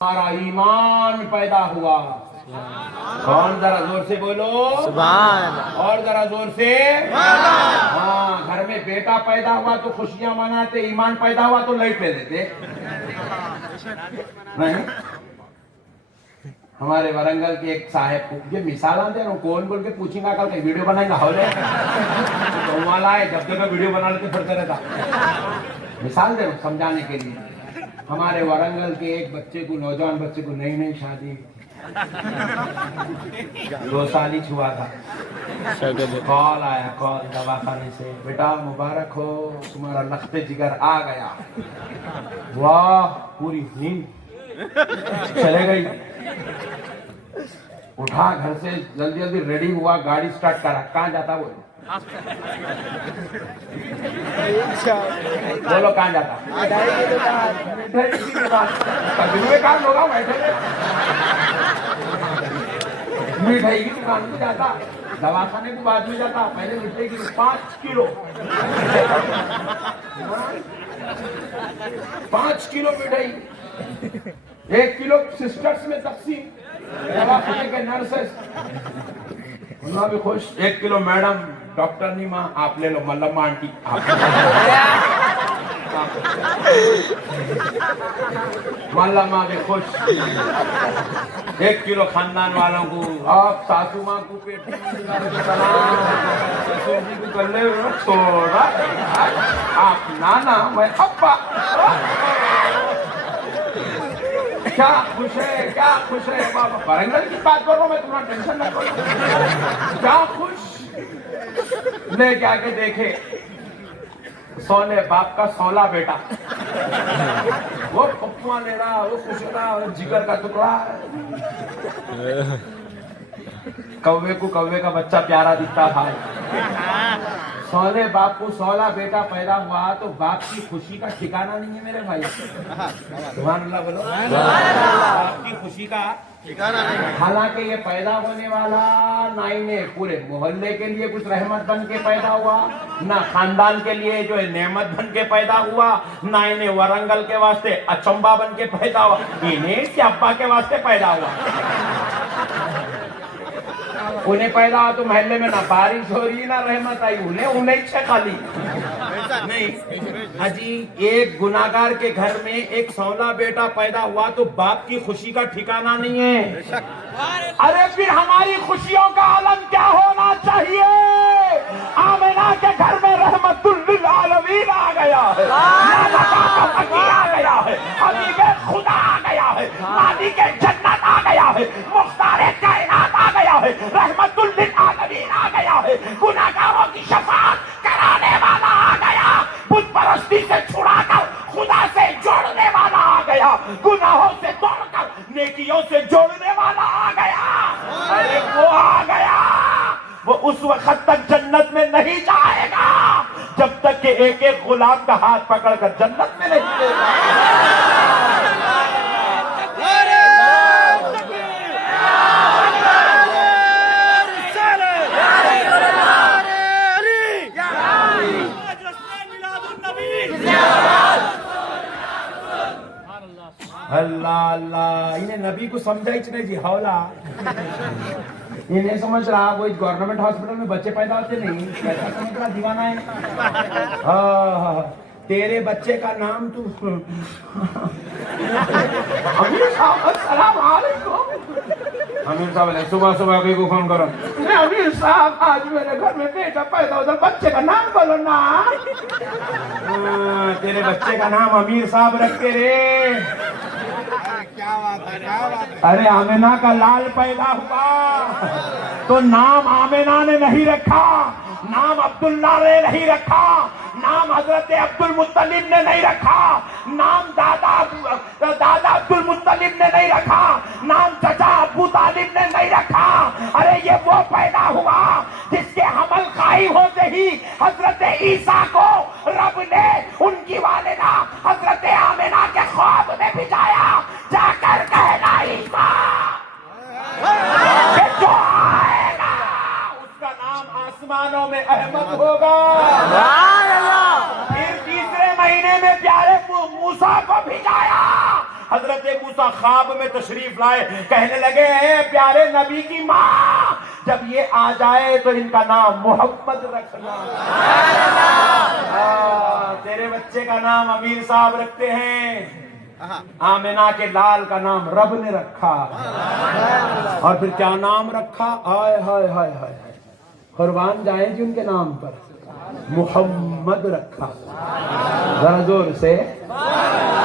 हमारा ईमान पैदा हुआ। कौन, जरा जोर से बोलो सुभान। और जरा जोर से। हाँ, घर में बेटा पैदा हुआ तो खुशियां मनाते, ईमान पैदा हुआ तो लाइट ले देते। नहीं, हमारे वरंगल के एक साहेब, ये मिसाल आते हैं, कौन बोल के पूछेगा, कल कहीं वीडियो बनाएंगा हो जाए तो वाला है, जब तक वीडियो बना लेते फिरते रहता। मिसाल दे समझाने के लिए। हमारे वरंगल के एक बच्चे को, नौजवान बच्चे को नई नई शादी 2 साल ही हुआ था। कॉल आया, कॉल दवाखाने से, बेटा मुबारक हो, तुम्हारा लखते जिगर आ गया। वाह, पूरी नींद चले गई। उठा, घर से जल्दी जल्दी रेडी हुआ, गाड़ी स्टार्ट करा। कहाँ जाता वो? बोलो कहाँ जाता? दुकान होगा, बैठे मिठाई की दुकान में जाता, दवाखाने को बाद में जाता, पहले मिठाई की 5 किलो 5 किलो मिठाई, 1 किलो सिस्टर्स में तकसीम, दवाखाने के नर्सेस उन्होंने भी खुश। 1 किलो मैडम, डॉक्टर नी माँ, आप ले लो, मल्लम्मा आंटी मल्लम्मा भी खुश। 1 किलो खानदान वालों को, आप सासू माँ को पेट ससुर जी को कर ले छोड़ा, आप नाना मैं अब्बा। क्या खुश है, क्या खुश है बाबा। वरंगल की बात कर रहा हूं मैं, तुम्हारा टेंशन न करो। क्या खुश लेके आके देखे, सोने बाप का 16 बेटा, वो पप्पुआ ले रहा, वो खुश हो रहा, जिगर का टुकड़ा। कौवे को कौवे का बच्चा प्यारा दिखता था। सोने बाप को 16 बेटा पैदा हुआ तो बाप की खुशी का ठिकाना नहीं है मेरे भाई। सुभान अल्लाह बोलो। बाप की खुशी का ठिकाना नहीं। हालांकि ये पैदा होने वाला नाई ने पूरे मोहल्ले के लिए कुछ रहमत बन के पैदा हुआ, ना खानदान के लिए जो है नेमत बन के पैदा हुआ, ना इन्हें वरंगल के वास्ते अचंबा बन के पैदा हुआ, इन्हें इसके अब्बा के वास्ते पैदा हुआ। उन्हें पैदा हुआ तो महल्ले में ना बारिश हो रही ना रहमत आई, उन्हें से खाली नहीं। हाजी, एक गुनाहगार के घर में एक 16 बेटा पैदा हुआ तो बाप की खुशी का ठिकाना नहीं है। अरे फिर हमारी खुशियों का आलम क्या होना चाहिए? आमिना के घर में रहमतुल लिल आलमीन आ गया है, आ गया है, हबीबे खुदा आ गया है, मालिक के जन्नत आ गया है, मुख्तारे कायनात आ गया है, रहमतुल लिल आलमीन आ गया है, गुनाहगारों की शफाअत कराने वाला आ गया, बुत परस्ती से छुड़ाकर खुदा से जोड़ने वाला आ गया, गुनाहों से तोड़कर नेकियों से जोड़ने वाला आ गया। अरे वो आ गया, वो उस वक्त तक जन्नत में नहीं जाएगा जब तक कि एक एक गुलाम का हाथ पकड़कर जन्नत में नहीं जाएगा। अल्लाह अल्लाह, इन्हें नबी को समझा ही नहीं जी। हौला इन्हें समझ रहा वो गवर्नमेंट हॉस्पिटल में बच्चे पैदा होते नहीं, कैसा समझ रहा दीवाना है। तेरे बच्चे का नाम तू अमीर साहब, अस्सलाम वालेकुम। अमीर साहब सुबह सुबह को फोन करो, अमीर साहब आज मेरे घर में बेटा पैदा होता, बच्चे का नाम बोलो ना। तेरे बच्चे का नाम अमीर साहब रखते रे। क्या बात है, क्या बात है। अरे आमिना का लाल पैदा हुआ तो नाम आमिना ने नहीं रखा, नाम अब्दुल्ला ने नहीं रखा, नाम हजरत अब्दुल मुत्तलिब ने नहीं रखा, नाम दादा अब्दुल मुत्तलिब ने नहीं रखा, नाम चाचा अबू तालिब ने नहीं रखा। अरे ये वो पैदा हुआ जिसके हमल खाई होते ही हजरत ईसा को रब ने उनकी वालिदा हजरत आमिना के ख्वाब में भिजाया, जाकर कहना ईसा जो आएगा उसका नाम आसमानों में अहमद होगा। फिर तीसरे महीने में प्यारे मूसा को भिजाया, हजरत मूसा ख्वाब में तशरीफ लाए, कहने लगे ए प्यारे नबी की माँ, जब ये आ जाए तो इनका नाम मोहम्मद रखना। तेरे बच्चे का नाम अमीर साहब रखते हैं, आमिना के लाल का नाम रब ने रखा। और फिर क्या नाम रखा, हाय हाय हाय हाय, कुर्बान जाए जी उनके नाम पर, मोहम्मद रखा। जरा जोर से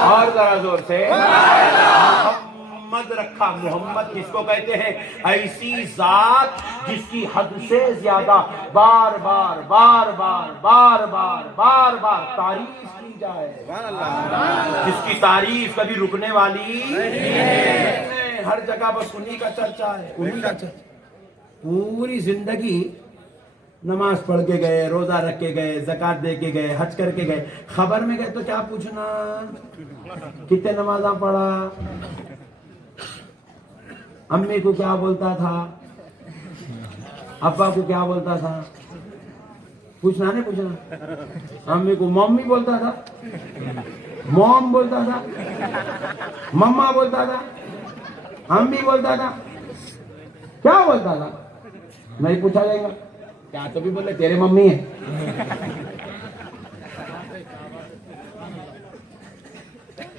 और जरा जोर से, मोहम्मद रखा। मोहम्मद किसको कहते हैं, ऐसी जात जिसकी हद से ज्यादा बार बार बार बार बार बार बार बार तारीफ की जाए, जिसकी तारीफ कभी रुकने वाली नहीं। हर जगह बस उन्हीं का चर्चा है, उन्हीं का चर्चा। पूरी जिंदगी नमाज पढ़ के गए, रोजा रख के गए, ज़कात दे के गए, हज करके गए, खबर में गए तो क्या पूछना कितने नमाजा पढ़ा, अम्मी को क्या बोलता था, अब्बा को क्या बोलता था, पूछना नहीं पूछना। अम्मी को मम्मी बोलता था, मॉम बोलता था, मम्मा बोलता था, अम्मी बोलता था, क्या बोलता था, नहीं पूछा जाएगा क्या, तो भी बोले तेरे मम्मी है।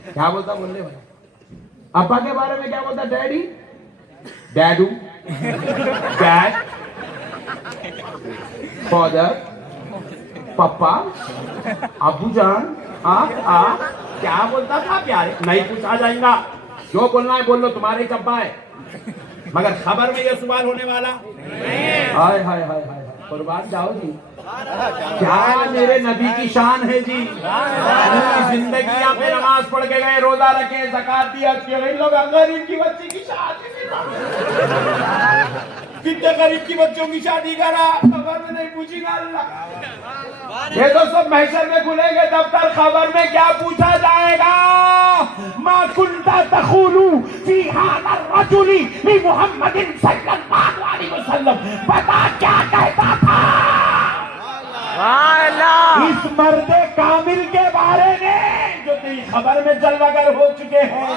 क्या बोलता बोले भाई, अब्बा के बारे में क्या बोलता, डैडी, डैडू, डैड, फादर, पापा, अबू जान, आ क्या बोलता था प्यारे, नहीं पूछा जाएगा। जो बोलना है बोल लो, तुम्हारे चब्बा है, मगर खबर में यह सवाल होने वाला। हाय हाय हाय हाय, कुर्बान जाओ जी, क्या मेरे नबी की शान है जी। जिंदगी यहाँ पे नमाज पढ़ के गए, रोजा रखे, ज़कात दिया, लोग गरीब की बच्ची की शादी, कितने गरीब की बच्चों की शादी करा, खबर में नहीं पूछी ना अल्लाह। ये तो सब महशर में खुलेंगे दफ्तर, खबर में क्या पूछा जाएगा। मा कुंता तखूलू फी हादर रजुली बि मुहम्मदिन सल्लल्लाहु अलैहि वसल्लम, बता क्या कहता था इस मर्दे कामिल के बारे में जो तेरी खबर में जलवागर हो चुके हैं,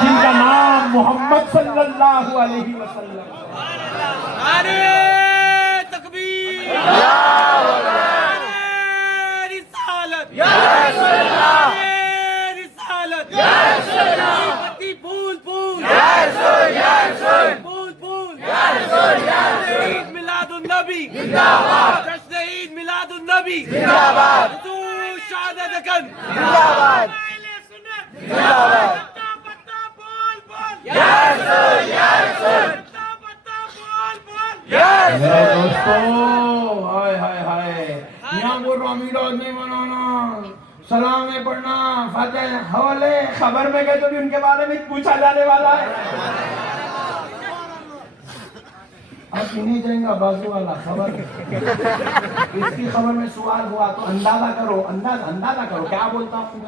जिनका नाम मोहम्मद सल्लल्लाहु अलैहि वसल्लम। नारे तकबीर, नारे रिसालत, नारे रिसालत, फूल फूल, फूल फूल, ईद मिलादुन नबी जिंदाबाद, जश्न ईद मिलादुन नबी जिंदाबाद, हुजूर शहादत दकन जिंदाबाद, अहले सुन्नत जिंदाबाद, पत्ता बोल बोल, यस यस, मेरे दोस्तों, हाय हाय हाय, यहाँ वो मीलाद नहीं मनाना, सलाम नहीं पढ़ना, फातिहा हवाले, खबर में गए तो भी उनके बारे में पूछा जाने वाला है। अब नहीं जाएगा बाजू वाला खबर, इसकी खबर में सवाल हुआ तो अंदाजा करो, अंदाजा करो क्या बोलता हूँ।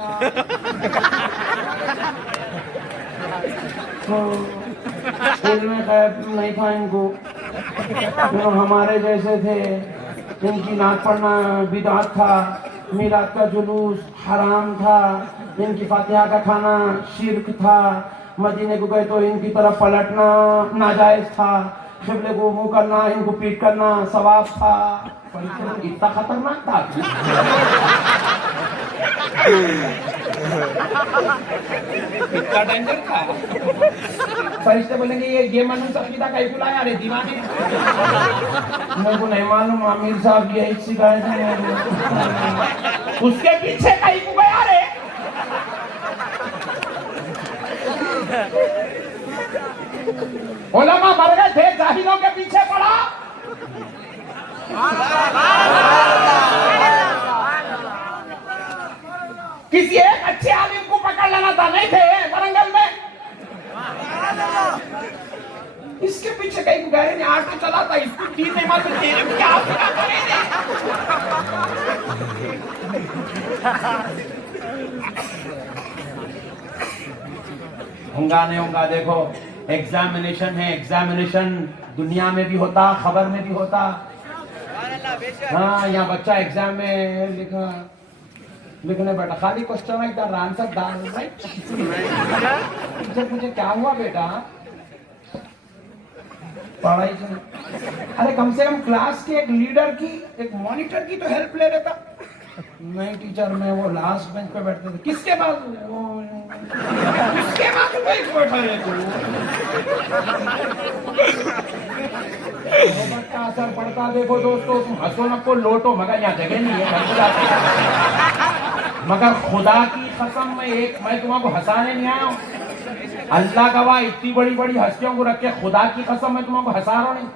में खैर नहीं था इनको, जो हमारे जैसे थे, इनकी नाक पढ़ना बिदअत था, मिलाद का जुलूस हराम था, इनकी फातिहा का खाना शिर्क था, मदीने को गए तो इनकी तरफ पलटना नाजायज था, किबले को मुंह करना, इनको पीट करना सवाब था। इतना खतरनाक था। इतना डेंजर था। फरिश्ते बोलेंगे ये मनुष्य अकीदा कहीं बुलाया, अरे दीवाने। मेरे को नहीं मालूम, आमिर साहब यही सिखाए थे, उसके पीछे कहीं को गया रे। उलमा मर गए थे, जाहिलों के पीछे पड़ा। किसी एक अच्छे आलिम को पकड़ लेना था, नहीं थे वरंगल में, इसके पीछे कहीं गए नहीं, आटो चला था, इसको तीन नहीं मालूम, तेरे में क्या करेंगे। होगा नहीं होगा, देखो एग्जामिनेशन है, एग्जामिनेशन दुनिया में भी होता, खबर में भी होता। हाँ, यहाँ बच्चा एग्जाम में लिखा लिखने बेटा खाली क्वेश्चन है इधर आंसर डाल राइट। टीचर मुझे क्या हुआ बेटा पढ़ाई से अरे कम से कम क्लास के एक लीडर की एक मॉनिटर की तो हेल्प ले लेता। नहीं टीचर मैं वो लास्ट बेंच पे बैठते थे। किसके पास किसके पास बैठा है तू? मोहब्बत का असर पड़ता देखो दोस्तों। तुम हंसो नको लोटो मगर यहाँ जगह नहीं है मगर खुदा की कसम मैं तुम्हारे हंसाने नहीं आया हूँ। अल्लाह गवाह इतनी बड़ी बड़ी हस्तियों को रख के खुदा की कसम मैं तुम्हारे हंसा रहा हूँ नहीं।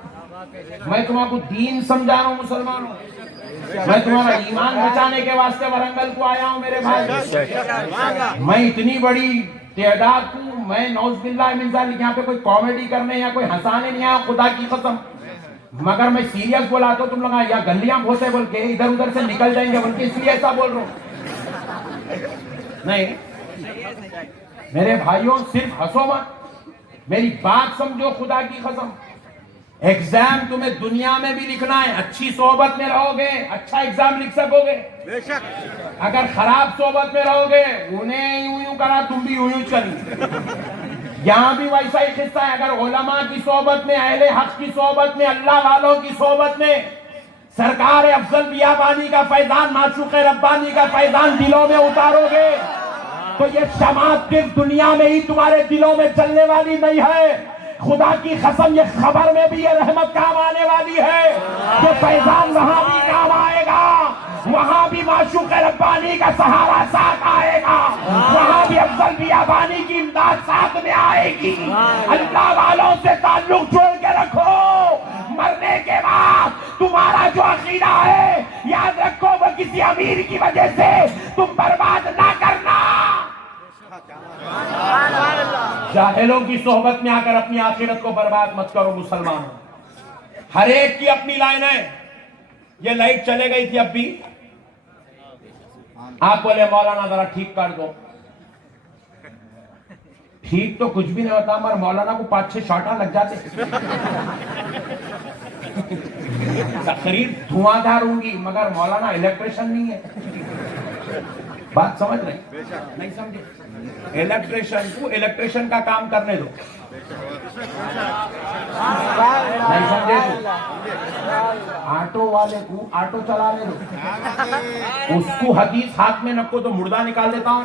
मैं तुम्हारे दीन समझा रहा हूँ मुसलमानों। मैं तुम्हारा ईमान बचाने के वास्ते वरंगल को आया हूँ मेरे भाई। मैं इतनी बड़ी तादाद हूँ। मैं नौज़बिल्लाह मिन ज़ालिक यहाँ पे कोई कॉमेडी करने या कोई हंसाने नहीं आया खुदा की कसम। मगर मैं सीरियस बोला तो तुम लोग या गलियां भोसे बोल के इधर उधर से निकल जाएंगे बोल के इसलिए ऐसा बोल रहा हूँ। नहीं मेरे भाइयों सिर्फ हंसो मत मेरी बात समझो खुदा की कसम। एग्जाम तुम्हें दुनिया में भी लिखना है। अच्छी सोहबत में रहोगे अच्छा एग्जाम लिख सकोगे बेशक। अगर खराब सोहबत में रहोगे उन्हें यूं यूं करा तुम भी यूं यूं चली। यहाँ भी वैसा ही किस्सा है। अगर उलमा की सोहबत में अहले हक की सोहबत में अल्लाह वालों की सोहबत में सरकार अफजल बियाबानी का फैजान माशूक रब्बानी का फैजान दिलों में उतारोगे तो ये शमात सिर्फ दुनिया में ही तुम्हारे दिलों में चलने वाली नहीं है। खुदा की कसम ये खबर में भी ये रहमत काम आने वाली है कि फैजान वहां भी काम आएगा। वहां भी माशूक रब्बानी का सहारा साथ आएगा। वहां भी अफजल बियाबानी की इमदाद साथ में आएगी। अल्लाह वालों से ताल्लुक जोड़ के रखो। मरने के बाद तुम्हारा जो अकीदा है याद रखो वो किसी अमीर की वजह से तुम बर्बाद ना करना। जाहिलों की सोहबत में आकर अपनी आखिरत को बर्बाद मत करो मुसलमानों। हर एक की अपनी लाइन है। ये लाइट चले गई थी अब भी आप बोले मौलाना जरा ठीक कर दो। ठीक तो कुछ भी नहीं होता मगर मौलाना को 5-6 शॉटा लग जाते। तकरीर धुआंधार होंगी मगर मौलाना इलेक्ट्रिशियन नहीं है। बात समझ रहे नहीं समझे? इलेक्ट्रिशियन को इलेक्ट्रिशियन का काम करने दो। नहीं समझे? ऑटो वाले को ऑटो चलाने दो। उसको हदीस हाथ में नको तो मुर्दा निकाल देता हूँ।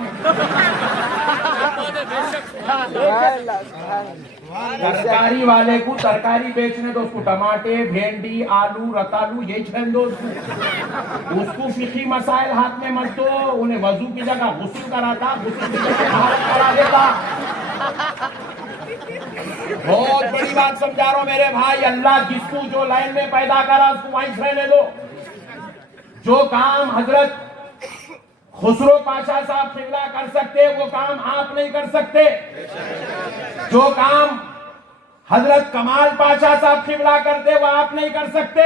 तरकारी वाले को तरकारी बेचने दो। उसको टमाटे भिंडी आलू रतालू ये छेन दो। उसको फिकी मसाइल हाथ में मत दो। उन्हें वजू की जगह गुस्ल कराता गुस्ल की जगह करा देता। बहुत बड़ी बात समझा रहा हूं मेरे भाई। अल्लाह जिसको जो लाइन में पैदा करा उसको वहीं रहने दो। जो काम हजरत खुसरो पाशा साहब किबला कर सकते वो काम आप नहीं कर सकते। जो काम हजरत कमाल पाशा साहब किबला करते वो आप नहीं कर सकते।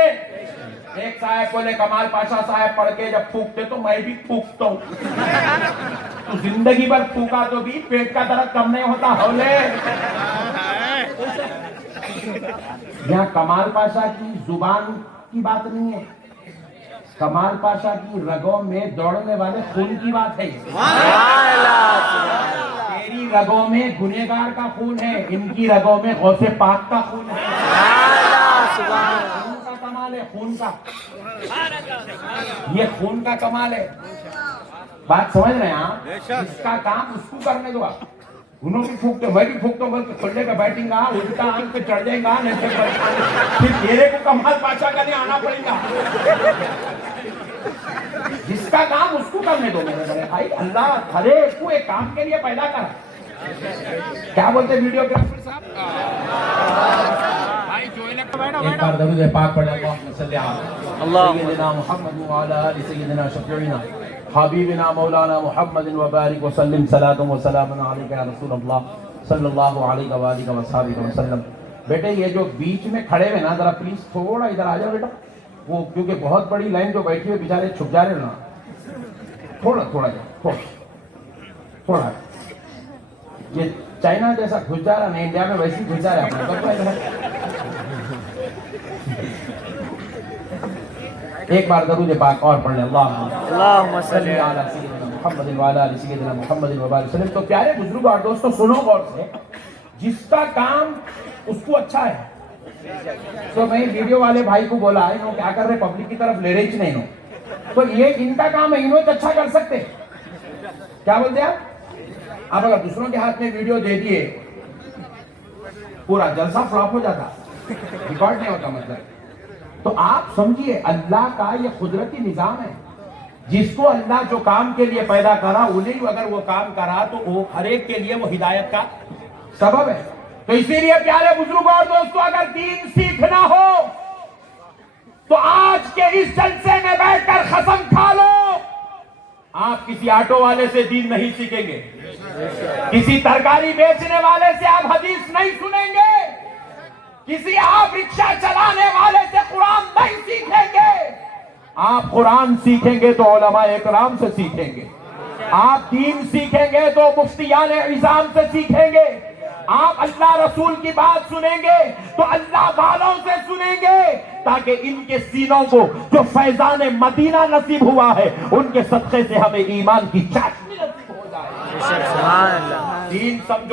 एक साहब बोले कमाल पाशा साहब पढ़ के जब फूकते तो मैं भी फूकता हूं। तो जिंदगी भर फूका तो भी पेट का दर्द कम नहीं होता। होले यहाँ कमाल पाशा की जुबान की बात नहीं है। कमाल पाशा की रगों में दौड़ने वाले खून की बात है। तेरी रगों में गुनहगार का खून है। इनकी रगों में गौसे पाक का खून है। खून का कमाल है। खून का ये खून का कमाल है। बात समझ रहे हैं आप? इसका काम उसको करने दो। आप उन्होंने भी फूकते मैं भी फूकता हूँ। खुले का बैठेगा उल्टा आंख पे चढ़ जाएगा नहीं फिर तेरे को कमाल पाशा का नहीं आना पड़ेगा। जिसका काम उसको करने दो मेरे बड़े भाई। अल्लाह हरे को एक काम के लिए पैदा करा। क्या बोलते वीडियोग्राफर साहब? एक बार दरूद पाक पढ़ सल्लल्लाहु मुहम्मद व अला आलि सय्यिदिना शफीना हबीबिना मौलाना मुहम्मद व बारिक व सल्लिम सलातु व सलामुन अलैका या रसूल अल्लाह सल्लल्लाहु अलैहि व आलिहि व सहाबिहि वसल्लम। बेटे ये जो बीच में खड़े हुए ना जरा प्लीज थोड़ा इधर आ जाओ बेटा। वो क्योंकि बहुत बड़ी लाइन जो बैठी हुई बेचारे छुप जा रहे ना। थोड़ा थोड़ा थोड़ा थोड़ा ये चाइना जैसा घुस जा रहा नहीं इंडिया में वैसे ही घुस जा रहा है। एक बार दरूद पाक और पढ़ ले। अल्लाहुम्मा सल्ली अला सय्यिदिना मुहम्मदिन व अला आलि सय्यिदिना मुहम्मदिन व बारिक वसल्लम। तो प्यारे बुजुर्ग और दोस्तों सुनो गौर से, जिसका काम उसको अच्छा है। तो मैं वीडियो वाले भाई को बोला इन्हों क्या कर रहे, पब्लिक की तरफ ले रहे ही नहीं, तो ये इनका काम है, इन्हों अच्छा कर सकते। क्या बोलते हैं आप अगर दूसरों के हाथ में वीडियो दे दिए पूरा जलसा फ्लॉप हो जाता, रिकॉर्ड नहीं होता मतलब। तो आप समझिए अल्लाह का ये कुदरती निजाम है, जिसको अल्लाह जो काम के लिए पैदा करा उन्हें अगर वो काम करा तो वो हर एक के लिए वो हिदायत का सबब है। तो इसीलिए प्यारे बुजुर्ग और दोस्तों, अगर दीन सीखना हो तो आज के इस जलसे में बैठकर कसम खा लो, आप किसी ऑटो वाले से दीन नहीं सीखेंगे, किसी तरकारी बेचने वाले से आप हदीस नहीं सुनेंगे, किसी आप रिक्शा चलाने वाले से कुरान नहीं सीखेंगे। आप कुरान सीखेंगे तो उलमाए इकराम से सीखेंगे, आप दीन सीखेंगे तो मुफ्तियान इज़ाम से सीखेंगे, आप अल्लाह रसूल की बात सुनेंगे तो अल्लाह वालों से सुनेंगे, ताकि इनके सीनों को जो फैजान मदीना नसीब हुआ है उनके सदक़े से हमें ईमान की चाशनी नसीब हो जाए। दीन समझो।